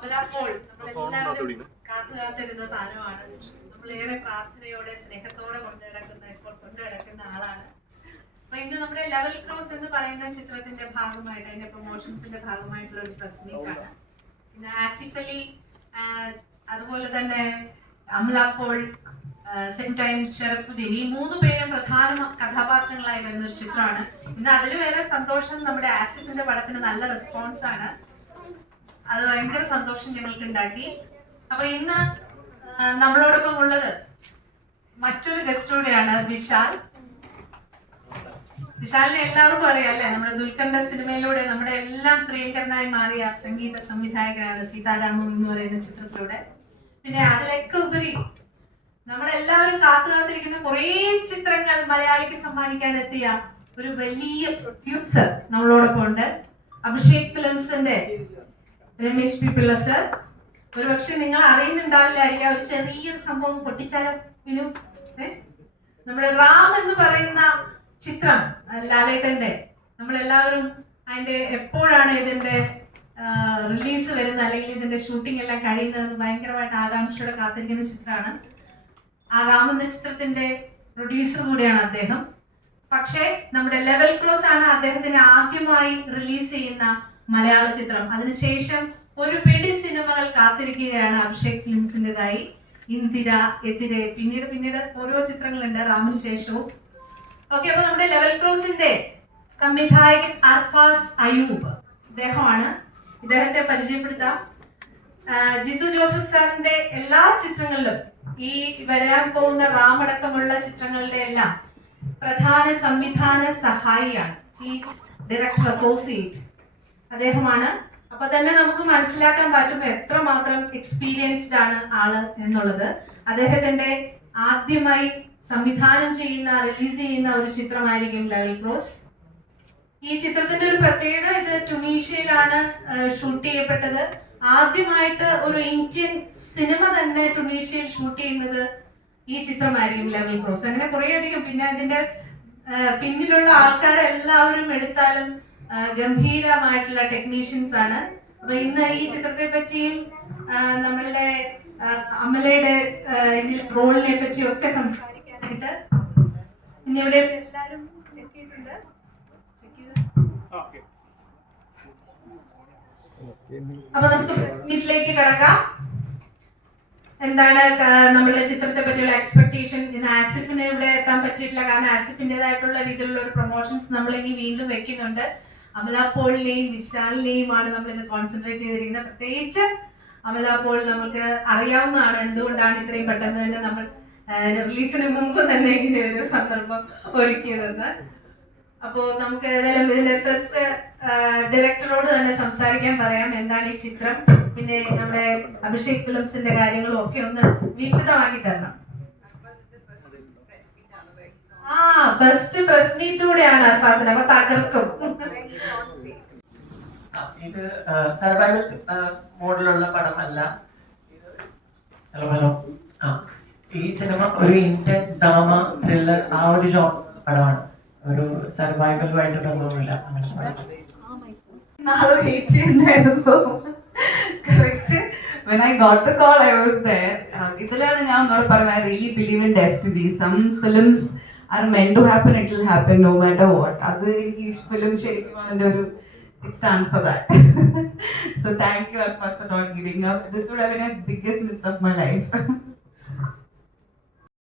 അമലാപ്പോൾ നമ്മളെല്ലാവരും കാത്തു കാത്തിരുന്ന താരമാണ്. നമ്മളേറെ പ്രാർത്ഥനയോടെ സ്നേഹത്തോടെ കൊണ്ടു നടക്കുന്ന ഇപ്പോൾ കൊണ്ടു നടക്കുന്ന ആളാണ്. അപ്പൊ ഇന്ന് നമ്മുടെ ലെവൽ ക്രോസ് എന്ന് പറയുന്ന ചിത്രത്തിന്റെ ഭാഗമായിട്ട് അതിന്റെ പ്രൊമോഷൻസിന്റെ ഭാഗമായിട്ടുള്ള ഒരു പ്രസ് മീറ്റാണ് പിന്നെ ആസിഫ് അലി അതുപോലെ തന്നെ Amala Paul same time Sharafudheen. ഈ മൂന്ന് പേരും പ്രധാന കഥാപാത്രങ്ങളായി വരുന്ന ഒരു ചിത്രമാണ്. ഇന്ന് അതിൽ വേറെ സന്തോഷം നമ്മുടെ ആസിഫിന്റെ പടത്തിന് നല്ല റെസ്പോൺസ് ആണ്. അത് ഭയങ്കര സന്തോഷം ഞങ്ങൾക്ക് ഉണ്ടാക്കി അപ്പൊ ഇന്ന് നമ്മളോടൊപ്പം ഉള്ളത് മറ്റൊരു ഗസ്റ്റോടെയാണ് വിശാൽ. വിശാലിനെ എല്ലാവർക്കും അറിയാം അല്ലെ? നമ്മുടെ ദുൽഖറിന്റെ സിനിമയിലൂടെ നമ്മുടെ എല്ലാം പ്രിയങ്കരനായി മാറിയ സംഗീത സംവിധായകനാണ് സീതാരാമം എന്ന് പറയുന്ന ചിത്രത്തിലൂടെ. പിന്നെ അതിലൊക്കെ ഉപരി നമ്മളെല്ലാവരും കാത്തു കാത്തിരിക്കുന്ന കുറേ ചിത്രങ്ങൾ മലയാളിക്ക് സമ്മാനിക്കാൻ എത്തിയ ഒരു വലിയ പ്രൊഡ്യൂസർ നമ്മളോടൊപ്പം ഉണ്ട്. അഭിഷേക് ഫിലിംസിന്റെ രമേശ് പി പിള്ള സർ ഒരുപക്ഷെ നിങ്ങൾ അറിയുന്നുണ്ടാവില്ലായിരിക്കാം. ഒരു ചെറിയൊരു സംഭവം പൊട്ടിച്ചാലും നമ്മുടെ റാം എന്ന് പറയുന്ന ചിത്രം ലാലേട്ടന്റെ നമ്മളെല്ലാവരും അതിന്റെ എപ്പോഴാണ് ഇതിന്റെ റിലീസ് വരുന്നത്? അല്ലെങ്കിൽ ഇതിന്റെ ഷൂട്ടിംഗ് എല്ലാം കഴിയുന്നത്? ഭയങ്കരമായിട്ട് ആകാംക്ഷയോടെ കാത്തിരിക്കുന്ന ചിത്രമാണ്. ആ റാം എന്ന ചിത്രത്തിന്റെ പ്രൊഡ്യൂസർ കൂടിയാണ് അദ്ദേഹം. പക്ഷേ നമ്മുടെ ലെവൽ ക്രോസ് ആണ് അദ്ദേഹത്തിന് ആദ്യമായി റിലീസ് ചെയ്യുന്ന മലയാള ചിത്രം. അതിനുശേഷം ഒരു പിടി സിനിമകൾ കാത്തിരിക്കുകയാണ് അഭിഷേക് ഫിലിംസിന്റെതായി ഇന്ദിര എതിരെ പിന്നീട് പിന്നീട് ഓരോ ചിത്രങ്ങളുണ്ട് റാമിന് ശേഷവും. ഓക്കെ അപ്പൊ നമ്മുടെ ലെവൽ ക്രോസിന്റെ സംവിധായകൻ അർഫാസ് അയൂബ് ഇദ്ദേഹമാണ്. ഇദ്ദേഹത്തെ പരിചയപ്പെടുത്താം. ജിത്തു ജോസഫ് സാറിന്റെ എല്ലാ ചിത്രങ്ങളിലും ഈ വരാൻ പോകുന്ന റാമടക്കമുള്ള ചിത്രങ്ങളുടെ എല്ലാം പ്രധാന സംവിധാന സഹായിയാണ്. ചീഫ് ഡയറക്ടർ അസോസിയേറ്റ് അദ്ദേഹമാണ്. അപ്പൊ തന്നെ നമുക്ക് മനസ്സിലാക്കാൻ പറ്റും എത്രമാത്രം എക്സ്പീരിയൻസ്ഡ് ആണ് ആൾ എന്നുള്ളത്. അദ്ദേഹത്തിന്റെ ആദ്യമായി സംവിധാനം ചെയ്യുന്ന റിലീസ് ചെയ്യുന്ന ഒരു ചിത്രമായിരിക്കും ലെവൽ ക്രോസ് ഈ ചിത്രത്തിന്റെ ഒരു പ്രത്യേകത ഇത് ടുണീഷ്യയിലാണ് ഷൂട്ട് ചെയ്യപ്പെട്ടത്. ആദ്യമായിട്ട് ഒരു ഇന്ത്യൻ സിനിമ തന്നെ ടുണീഷ്യയിൽ ഷൂട്ട് ചെയ്യുന്നത് ഈ ചിത്രമായിരിക്കും ലെവൽ ക്രോസ് അങ്ങനെ കുറേ അധികം പിന്നെ അതിന്റെ പിന്നിലുള്ള ആൾക്കാരെല്ലാവരും എടുത്താലും ഗംഭീരമായിട്ടുള്ള ടെക്നീഷ്യൻസ് ആണ്. അപ്പൊ ഇന്ന് ഈ ചിത്രത്തെ പറ്റിയും നമ്മളുടെ അമലയുടെ ഇതിൽ റോളിനെ പറ്റിയും ഒക്കെ സംസാരിക്കാനായിട്ട് ഇന്നിവിടെ എല്ലാവരും എത്തിയിട്ടുണ്ട്. അപ്പൊ നമുക്ക് പ്രസ് മീറ്റിലേക്ക് കിടക്കാം. എന്താണ് നമ്മളുടെ ചിത്രത്തെ പറ്റിയുള്ള എക്സ്പെക്ടേഷൻ ഇന്ന് ആസിഫിന് ഇവിടെ എത്താൻ പറ്റിയിട്ടില്ല. കാരണം ആസിഫിന്റെതായിട്ടുള്ള രീതിയിലുള്ള ഒരു പ്രൊമോഷൻസ് നമ്മൾ ഇനി വീണ്ടും വെക്കുന്നുണ്ട്. അമല പോളിനെയും വിശാലിനെയുമാണ് നമ്മൾ ഇന്ന് കോൺസെൻട്രേറ്റ് ചെയ്തിരിക്കുന്നത്. പ്രത്യേകിച്ച് പോൾ നമുക്ക് അറിയാവുന്നതാണ് എന്തുകൊണ്ടാണ് ഇത്രയും പെട്ടെന്ന് തന്നെ നമ്മൾ റിലീസിന് മുമ്പ് തന്നെ ഇങ്ങനെ ഒരു സന്ദർഭം ഒരുക്കിയതെന്ന് അപ്പോ നമുക്ക് ഏതായാലും ഇതിന്റെ ഫസ്റ്റ് ഡയറക്ടറോട് തന്നെ സംസാരിക്കാൻ പറയാം. എന്താണ് ഈ ചിത്രം? പിന്നെ നമ്മുടെ അഭിഷേക് ഫിലിംസിന്റെ കാര്യങ്ങളും ഒക്കെ ഒന്ന് വിശദമാക്കി തരണം. ഫസ്റ്റ് പ്രശ്നിറ്റൂടെയാണ് അർഫാസിന് അപ്പൊ തകർക്കും. ഇത് സർവൈവൽ മോഡലുള്ള പടമല്ല. Hello hello. ആ ഈ സിനിമ ഒരു ഇന്റൻസ് ഡ്രാമ ത്രില്ലർ ആ ഒരു ജോ പടമാണ്. ഒരു സർവൈവലുമായിട്ട് പടം നാളെ correct when I got the call, I was there. ഇതിലാണ് ഞാൻ ഒന്നോട് പറഞ്ഞത് I really believe in destiny some films are meant to happen it will happen no matter what അത് എനിക്ക് ഈ ഫിലിം ശരിക്കും അതിന്റെ ഒരു it stands for that so thank you Arfaz for not giving up this would have been a biggest miss of my life